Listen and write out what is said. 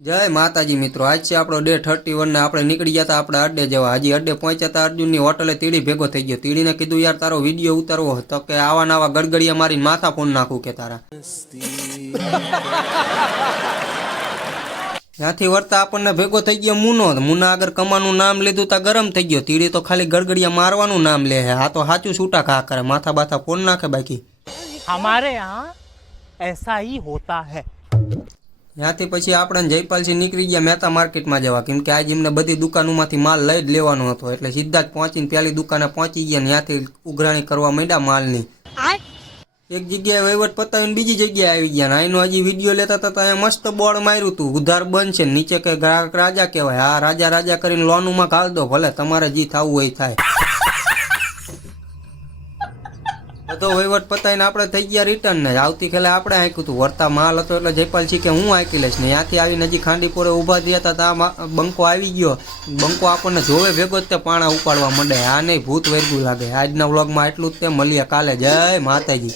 જય માતાજી મિત્રો, આજ છે આપણો ડે 31 ને આપણે નીકળી ગયા હતા આપણે અડ્ડે જવા। હજી અડ્ડે પહોંચ્યા હતા, અર્જુનની હોટલે તીડી ભેગો થઈ ગયો। તીડીને કીધું યાર તારો વિડીયો ઉતારવો તો કે આવા નવા ગડગડિયા મારીને માથા ફોન નાખું કે તારા। ત્યાંથી વર્તા આપણને ભેગો થઈ ગયો મુના આગળ કમાનું નામ લીધું તા ગરમ થઈ ગયો। તીડી તો ખાલી ગડગડિયા મારવાનું નામ લે હે, આ તો સાચું છૂટા ખા કરે, માથા બાથા ફોન નાખે બાકી। हमारे यहाँ ऐसा ही होता है। ત્યાંથી પછી આપણે જયપાલસિંહ નીકળી ગયા મહેતા માર્કેટમાં જવા, કેમ કે આજે એમને બધી દુકાનોમાંથી માલ લઈ જ લેવાનો હતો, એટલે સીધા જ પહોંચીને પહેલી દુકાને પહોંચી ગયા। ત્યાંથી ઉઘરાણી કરવા માંડ્યા માલની। એક જગ્યાએ વહીવટ પતાવીને બીજી જગ્યાએ આવી ગયા। આનો હજી વિડીયો લેતા હતા ત્યાં મસ્ત બોર્ડ માર્યું હતું, ઉધાર બંધ છે, નીચે કે ગ્રાહક રાજા કહેવાય। હા, રાજા રાજા કરીને લોનમાં ઘાલ દો, ભલે તમારે જે થવું હોય થાય। બધો વહીવટ પતાવીને આપણે થઈ ગયા રિટર્ન ને આવતી ખેલે આપણે હાંક્યું હતું, વર્તા માલ હતો એટલે જયપાલસિંહ કે હું હાંકી લઈશ ને। ત્યાંથી આવીને હજી ખાંડીપોરે ઊભા થયા હતા ત્યાં બંકો આવી ગયો। બંકો આપણને જોવે ભેગો જ તે પાણા ઉપાડવા માંડે। આ નહીં ભૂત વેરગું લાગે। આજના વ્લોગમાં એટલું જ તે, મળીએ કાલે। જય માતાજી।